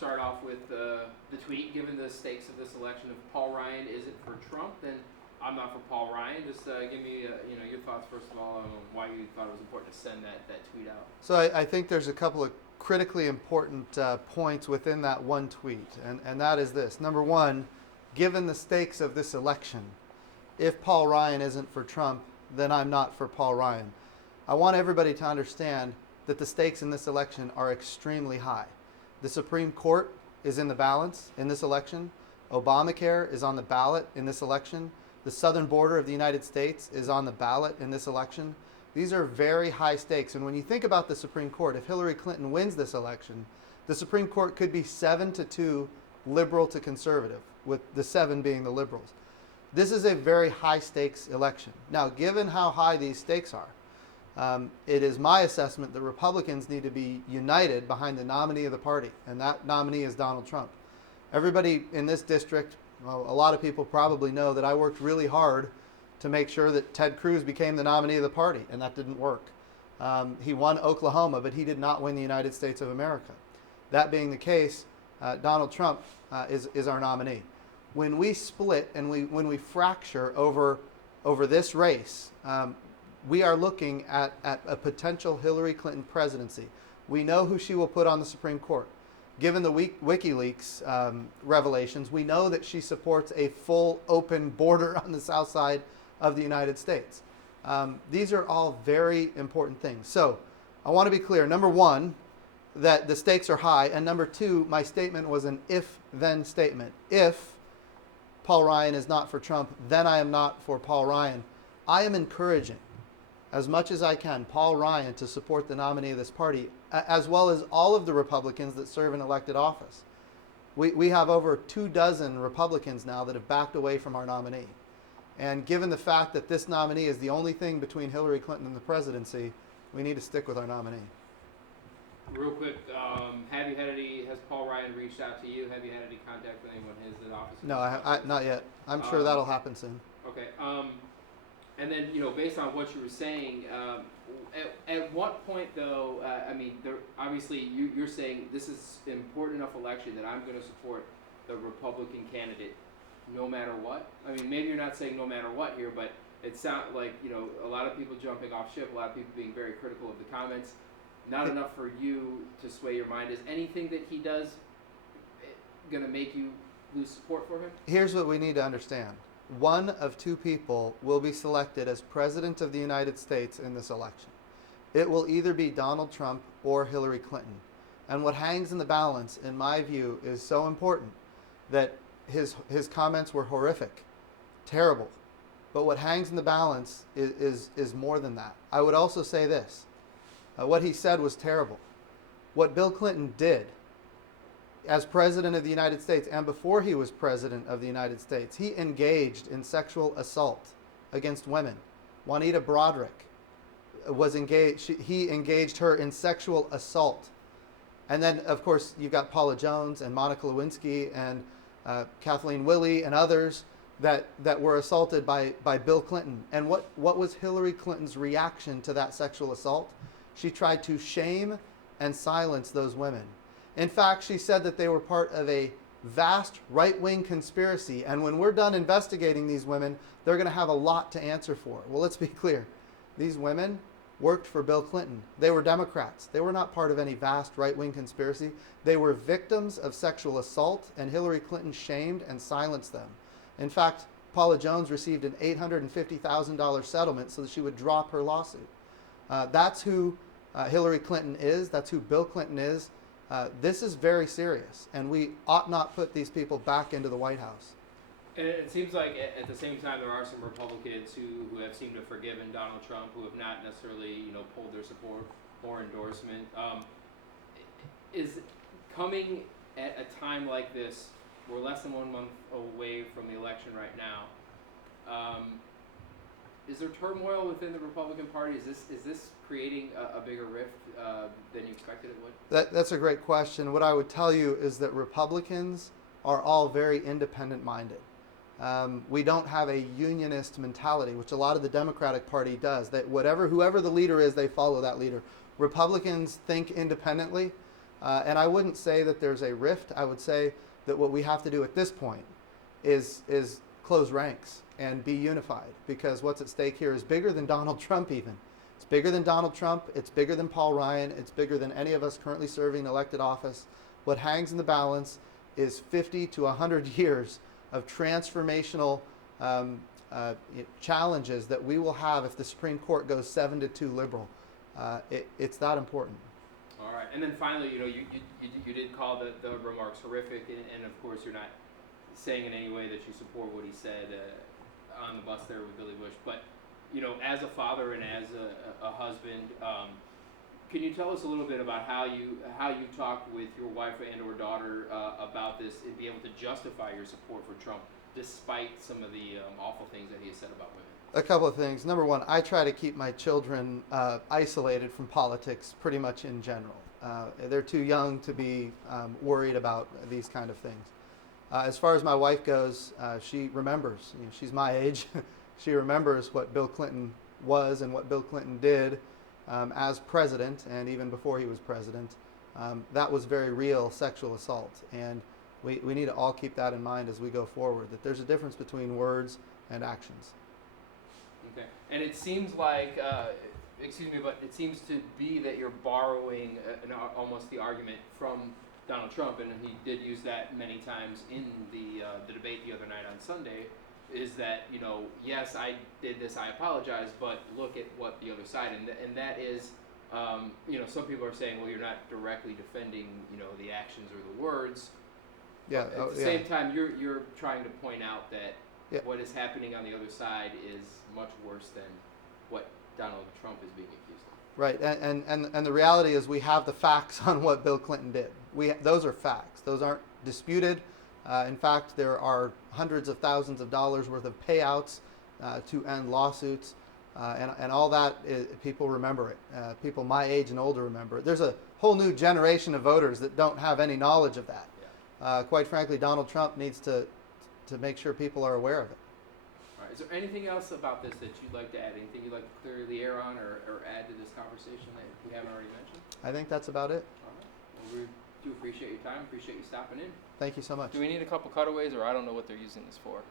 start off with the tweet. Given the stakes of this election, if Paul Ryan isn't for Trump, then I'm not for Paul Ryan. Just give me your thoughts first of all on why you thought it was important to send that tweet out. So I think there's a couple of critically important points within that one tweet, and that is this. Number one, given the stakes of this election, if Paul Ryan isn't for Trump, then I'm not for Paul Ryan. I want everybody to understand that the stakes in this election are extremely high. The Supreme Court is in the balance in this election. Obamacare is on the ballot in this election. The southern border of the United States is on the ballot in this election. These are very high stakes. And when you think about the Supreme Court, if Hillary Clinton wins this election, the Supreme Court could be 7-2 liberal to conservative, with the 7 being the liberals. This is a very high stakes election. Now, given how high these stakes are, it is my assessment that Republicans need to be united behind the nominee of the party, and that nominee is Donald Trump. Everybody in this district, well, a lot of people probably know that I worked really hard to make sure that Ted Cruz became the nominee of the party, and that didn't work. He won Oklahoma, but he did not win the United States of America. That being the case, Donald Trump is our nominee. When we split and when we fracture over this race, we are looking at a potential Hillary Clinton presidency. We know who she will put on the Supreme Court. Given the WikiLeaks revelations, we know that she supports a full open border on the south side of the United States. These are all very important things. So I want to be clear. Number one, that the stakes are high. And number two, my statement was an if-then statement. If Paul Ryan is not for Trump, then I am not for Paul Ryan. I am encouraging, as much as I can, Paul Ryan to support the nominee of this party, as well as all of the Republicans that serve in elected office. We have over 24 Republicans now that have backed away from our nominee. And given the fact that this nominee is the only thing between Hillary Clinton and the presidency, we need to stick with our nominee. Real quick, has Paul Ryan reached out to you? Have you had any contact with anyone in his office? No, I not yet. I'm sure that'll happen soon. Okay. And then, based on what you were saying, at what point, though, obviously you're saying this is an important enough election that I'm going to support the Republican candidate no matter what? I mean, maybe you're not saying no matter what here, but it sounds like, a lot of people jumping off ship, a lot of people being very critical of the comments. Not enough for you to sway your mind. Is anything that he does going to make you lose support for him? Here's what we need to understand. One of two people will be selected as President of the United States in this election. It will either be Donald Trump or Hillary Clinton. And what hangs in the balance, in my view, is so important that his comments were horrific, terrible. But what hangs in the balance is more than that. I would also say this. What he said was terrible. What Bill Clinton did as President of the United States and before he was President of the United States, he engaged in sexual assault against women. Juanita Broderick was engaged. He engaged her in sexual assault. And then, of course, you've got Paula Jones and Monica Lewinsky and Kathleen Willey and others that were assaulted by Bill Clinton. And what was Hillary Clinton's reaction to that sexual assault? She tried to shame and silence those women. In fact, she said that they were part of a vast right-wing conspiracy, and when we're done investigating these women, they're going to have a lot to answer for. Well, let's be clear. These women worked for Bill Clinton. They were Democrats. They were not part of any vast right-wing conspiracy. They were victims of sexual assault, and Hillary Clinton shamed and silenced them. In fact, Paula Jones received an $850,000 settlement so that she would drop her lawsuit. That's who Hillary Clinton is. That's who Bill Clinton is. This is very serious, and we ought not put these people back into the White House. And it seems like at the same time there are some Republicans who have seemed to have forgiven Donald Trump, who have not necessarily pulled their support or endorsement. Is coming at a time like this, we're less than 1 month away from the election right now. Is there turmoil within the Republican Party? Is this creating a bigger rift than you expected it would? That's a great question. What I would tell you is that Republicans are all very independent-minded. We don't have a unionist mentality, which a lot of the Democratic Party does. That whoever the leader is, they follow that leader. Republicans think independently. And I wouldn't say that there's a rift. I would say that what we have to do at this point is close ranks and be unified, because what's at stake here is bigger than Donald Trump even. It's bigger than Donald Trump. It's bigger than Paul Ryan. It's bigger than any of us currently serving elected office. What hangs in the balance is 50 to 100 years of transformational challenges that we will have if the Supreme Court goes 7-2 liberal. It's that important. All right, and then finally, you did call the remarks horrific, and of course you're not saying in any way that you support what he said on the bus there with Billy Bush, but as a father and as a husband, can you tell us a little bit about how you talked with your wife and or daughter about this and be able to justify your support for Trump despite some of the awful things that he has said about women? A couple of things. Number one, I try to keep my children isolated from politics pretty much in general. They're too young to be worried about these kind of things. As far as my wife goes, she remembers. She's my age. She remembers what Bill Clinton was and what Bill Clinton did as president, and even before he was president. That was very real sexual assault, and we need to all keep that in mind as we go forward, that there's a difference between words and actions. Okay, and it seems like, excuse me, but it seems to be that you're borrowing almost the argument from Donald Trump, and he did use that many times in the debate the other night on Sunday, is that, yes, I did this, I apologize, but look at what the other side, and that is, some people are saying, well, you're not directly defending, the actions or the words. Yeah. At the same time, you're trying to point out that what is happening on the other side is much worse than what Donald Trump is being accused of. Right, and the reality is we have the facts on what Bill Clinton did. Those are facts. Those aren't disputed. In fact, there are hundreds of thousands of dollars worth of payouts to end lawsuits, and all that, people remember it. People my age and older remember it. There's a whole new generation of voters that don't have any knowledge of that. Yeah. Quite frankly, Donald Trump needs to make sure people are aware of it. All right. Is there anything else about this that you'd like to add? Anything you'd like to clear the air on or add to this conversation that we haven't already mentioned? I think that's about it. All right. Well, we do appreciate your time. Appreciate you stopping in. Thank you so much. Do we need a couple cutaways, or I don't know what they're using this for?